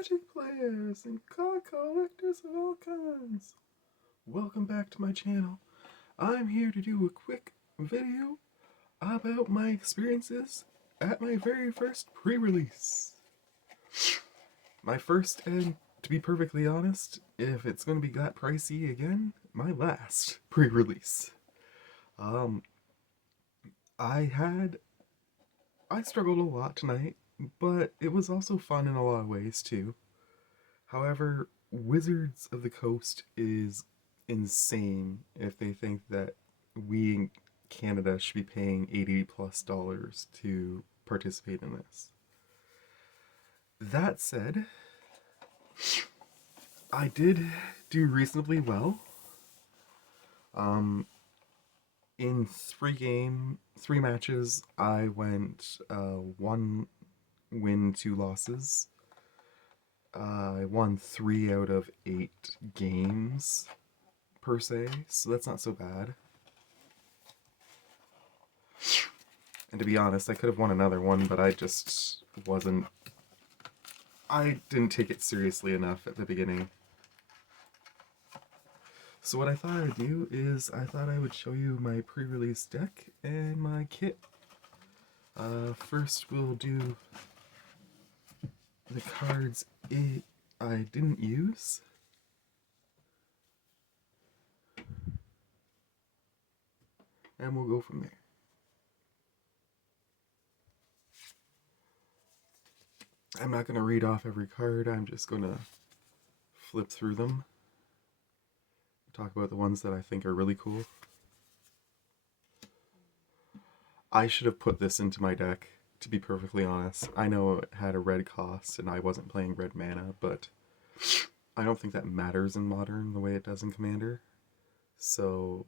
Magic players and card collectors of all kinds. Welcome back to my channel. I'm here to do a quick video about my experiences at my very first pre-release. My first, and to be perfectly honest, if it's going to be that pricey again, my last pre-release. Um, I struggled a lot tonight, but it was also fun in a lot of ways too. However, Wizards of the Coast is insane if they think that we in Canada should be paying $80+ to participate in this. That said, I did do reasonably well. In three matches, I went 1 win, 2 losses. I won 3 out of 8 games, per se, so that's not so bad. And to be honest, I could have won another one, but I just wasn't... I didn't take it seriously enough at the beginning. So what I thought I would do is, I thought I would show you my pre-release deck and my kit. First we'll do the cards I didn't use. And we'll go from there. I'm not going to read off every card, I'm just going to flip through them. Talk about the ones that I think are really cool. I should have put this into my deck, to be perfectly honest. I know it had a red cost and I wasn't playing red mana, but I don't think that matters in Modern the way it does in Commander. So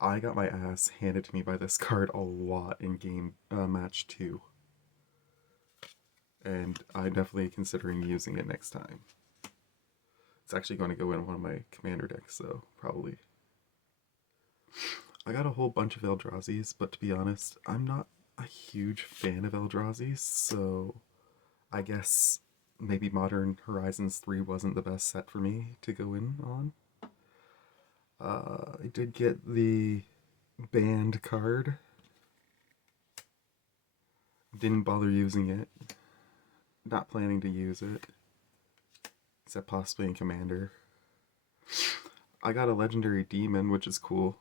I got my ass handed to me by this card a lot in match 2. And I'm definitely considering using it next time. It's actually going to go in one of my Commander decks, though, probably. I got a whole bunch of Eldrazi's, but to be honest, I'm not a huge fan of Eldrazi's, so I guess maybe Modern Horizons 3 wasn't the best set for me to go in on. I did get the banned card. Didn't bother using it. Not planning to use it. Except possibly in Commander. I got a legendary demon, which is cool.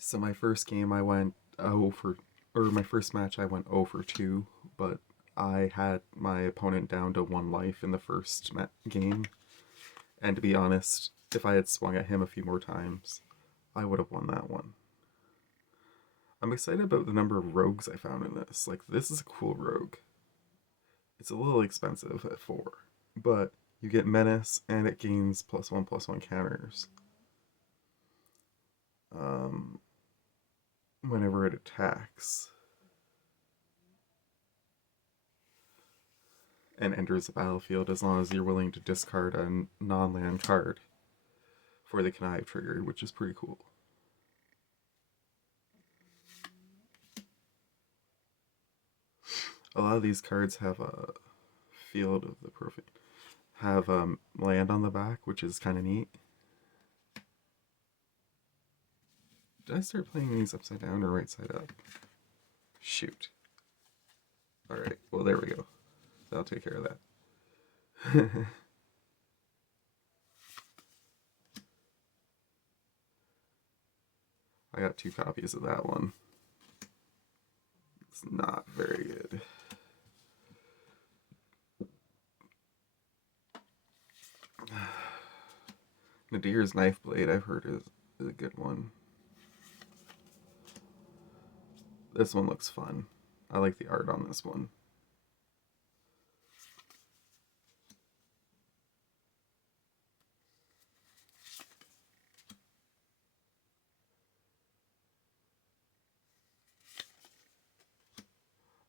So my first game I went my first match I went 0 for 2, but I had my opponent down to 1 life in the first game. And to be honest, if I had swung at him a few more times, I would have won that one. I'm excited about the number of rogues I found in this. Like, this is a cool rogue. It's a little expensive at 4, but you get Menace and it gains +1/+1 counters. Whenever it attacks. And enters the battlefield as long as you're willing to discard a non-land card for the connive trigger, which is pretty cool. A lot of these cards have a Field of the Perfect, have land on the back, which is kind of neat. Did I start playing these upside down or right side up? Shoot. Alright, well there we go. That'll take care of that. I got 2 copies of that one. It's not very good. Nadir's Knife Blade, I've heard is a good one. This one looks fun. I like the art on this one.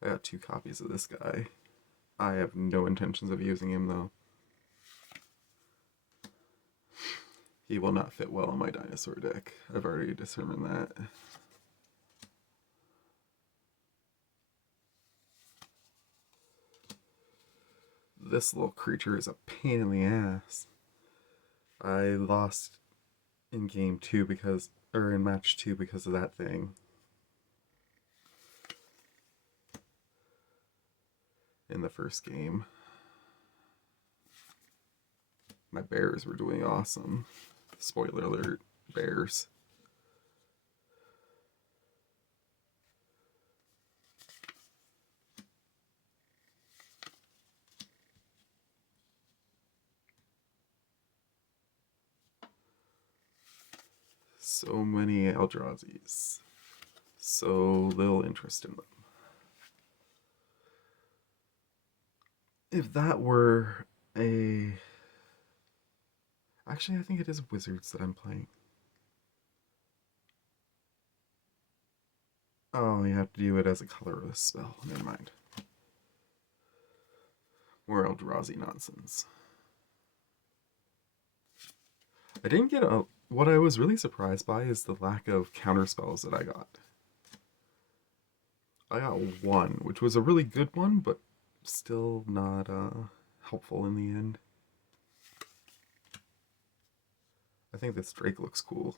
I got 2 copies of this guy. I have no intentions of using him though. He will not fit well in my dinosaur deck. I've already determined that. This little creature is a pain in the ass. I lost in game 2 because, or in match 2 because of that thing. In the first game. My bears were doing awesome. Spoiler alert, bears. So many Eldrazi's. So little interest in them. If that were a... Actually, I think it is Wizards that I'm playing. Oh, you have to do it as a colorless spell. Never mind. More Eldrazi nonsense. I didn't get a... What I was really surprised by is the lack of counterspells that I got. I got 1, which was a really good one, but still not helpful in the end. I think this Drake looks cool.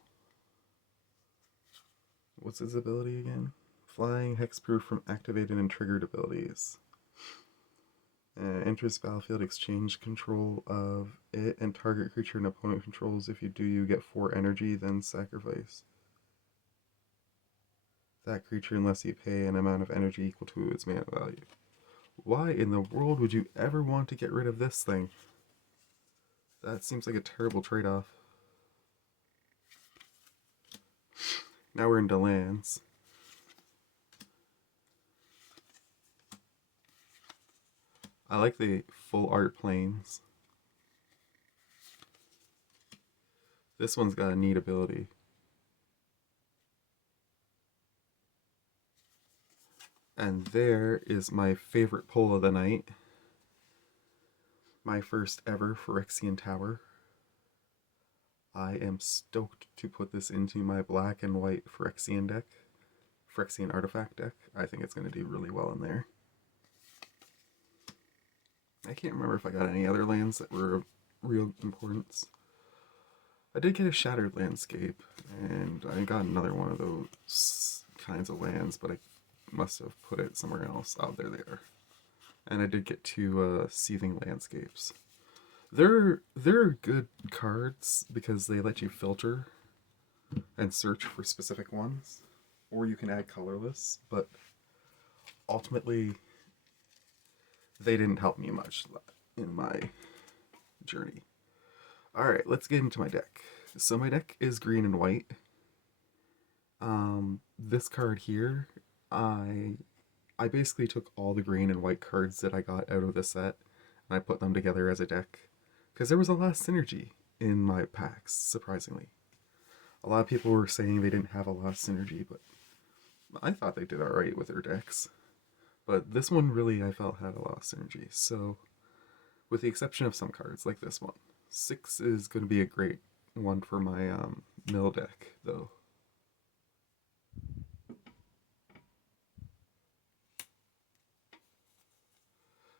What's his ability again? Flying, hexproof from activated and triggered abilities. Enters battlefield, exchange control of it and target creature an opponent controls. If you do, you get 4 energy, then sacrifice that creature unless you pay an amount of energy equal to its mana value. Why in the world would you ever want to get rid of this thing? That seems like a terrible trade-off. Now we're into lands. I like the full art planes. This one's got a neat ability. And there is my favorite pull of the night. My first ever Phyrexian Tower. I am stoked to put this into my black and white Phyrexian deck. Phyrexian artifact deck. I think it's going to do really well in there. I can't remember if I got any other lands that were of real importance. I did get a Shattered Landscape, and I got another one of those kinds of lands, but I must have put it somewhere else. Oh, there they are. And I did get 2 Seething Landscapes. They're good cards because they let you filter and search for specific ones, or you can add colorless, but ultimately they didn't help me much in my journey. Alright, let's get into my deck. So my deck is green and white. This card here, I basically took all the green and white cards that I got out of the set and I put them together as a deck because there was a lot of synergy in my packs, surprisingly. A lot of people were saying they didn't have a lot of synergy, but I thought they did alright with their decks. But this one really, I felt, had a lot of synergy. So, with the exception of some cards, like this one, 6 is going to be a great one for my mill deck, though.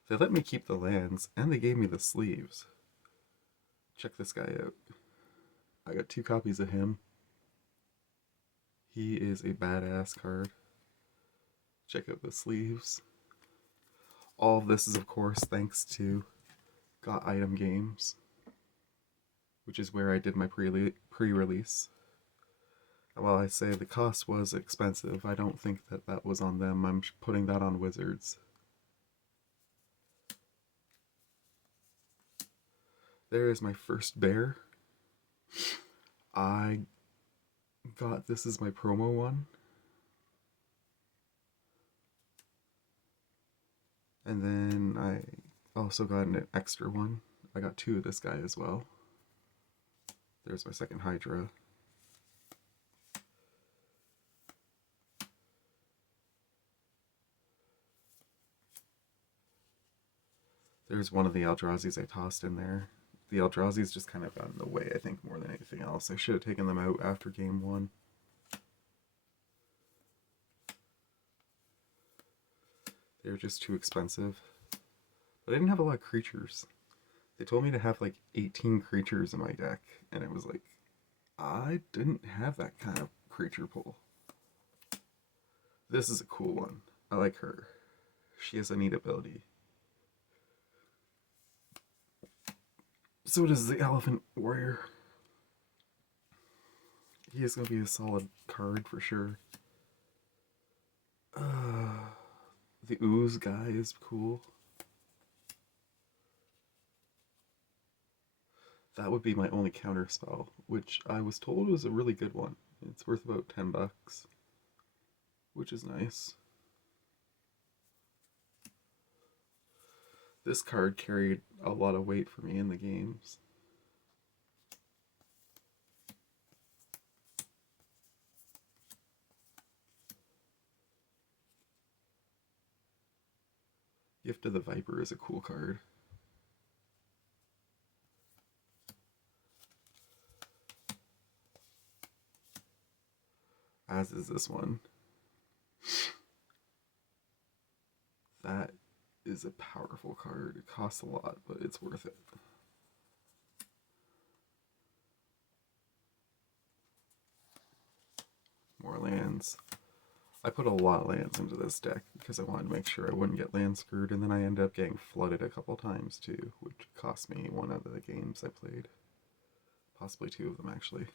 They let me keep the lands, and they gave me the sleeves. Check this guy out. I got 2 copies of him. He is a badass card. Check out the sleeves. All of this is, of course, thanks to Got Item Games, which is where I did my pre-release. And while I say the cost was expensive, I don't think that that was on them. I'm putting that on Wizards. There is my first bear. I got this as my promo one. And then I also got an extra one. I got 2 of this guy as well. There's my second Hydra. There's one of the Eldrazi's I tossed in there. The Eldrazi's just kind of got in the way, I think, more than anything else. I should have taken them out after game one. They were just too expensive. But I didn't have a lot of creatures. They told me to have like 18 creatures in my deck, and it was like, I didn't have that kind of creature pool. This is a cool one. I like her. She has a neat ability. So does the Elephant Warrior. He is going to be a solid card for sure. The Ooze guy is cool. That would be my only counter spell, which I was told was a really good one. It's worth about $10, which is nice. This card carried a lot of weight for me in the games. Gift of the Viper is a cool card. As is this one. That is a powerful card. It costs a lot, but it's worth it. More lands. I put a lot of lands into this deck because I wanted to make sure I wouldn't get land screwed, and then I ended up getting flooded a couple times too, which cost me one of the games I played. Possibly two of them, actually.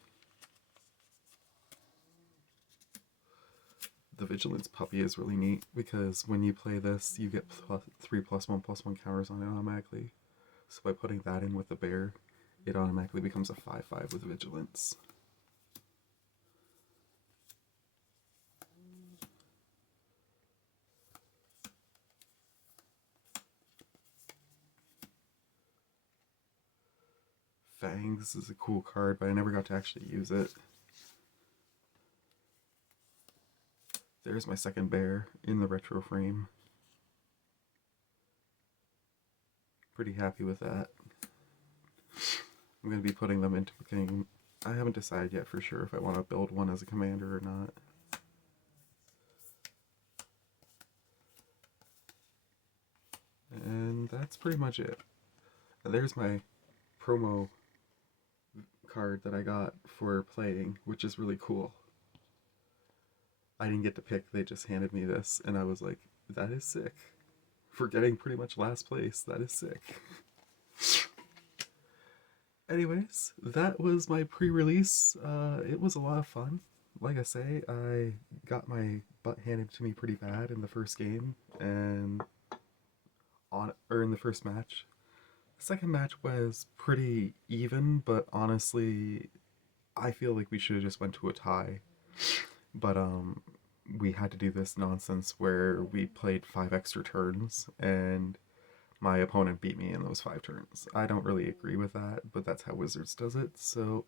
The Vigilance Puppy is really neat because when you play this, you get 3+1/+1 counters on it automatically. So by putting that in with the bear, it automatically becomes a 5/5 with Vigilance. Fangs is a cool card, but I never got to actually use it. There's my second bear in the retro frame. Pretty happy with that. I'm going to be putting them into a game. I haven't decided yet for sure if I want to build one as a commander or not. And that's pretty much it. And there's my promo card that I got for playing, which is really cool. I didn't get to pick, they just handed me this, and I was like, that is sick. For getting pretty much last place, that is sick. Anyways, that was my pre-release. It was a lot of fun. Like I say, I got my butt handed to me pretty bad in the first game, and in the first match. The second match was pretty even, but honestly, I feel like we should have just went to a tie. But we had to do this nonsense where we played 5 extra turns, and my opponent beat me in those 5 turns. I don't really agree with that, but that's how Wizards does it, so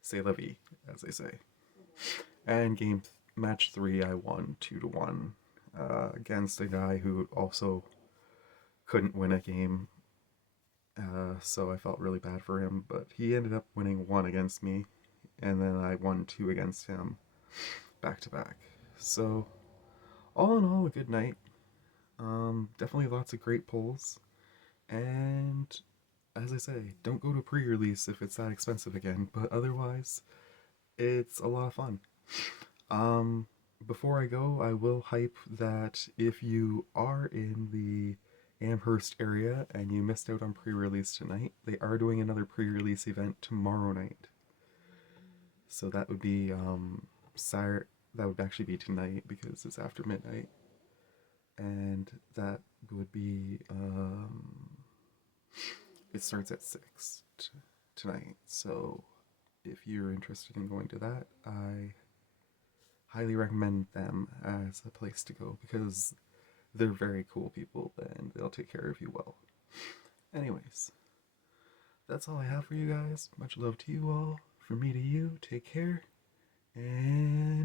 c'est la vie, as they say. And match 3, I won 2-1 against a guy who also couldn't win a game, so I felt really bad for him, but he ended up winning 1 against me, and then I won 2 against him back to back. So all in all, a good night. Definitely lots of great pulls, and as I say, don't go to pre-release if it's that expensive again, but otherwise it's a lot of fun. Before I go, I will hype that if you are in the Amherst area and you missed out on pre-release tonight, they are doing another pre-release event tomorrow night. So that would be Saturday. That would actually be tonight because it's after midnight, and that would be it starts at 6 tonight. So if you're interested in going to that, I highly recommend them as a place to go because they're very cool people and they'll take care of you well. Anyways, that's all I have for you guys. Much love to you all. From me to you, take care, and